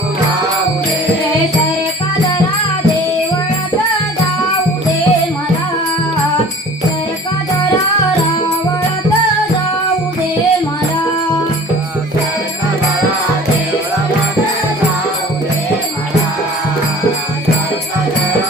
Amen.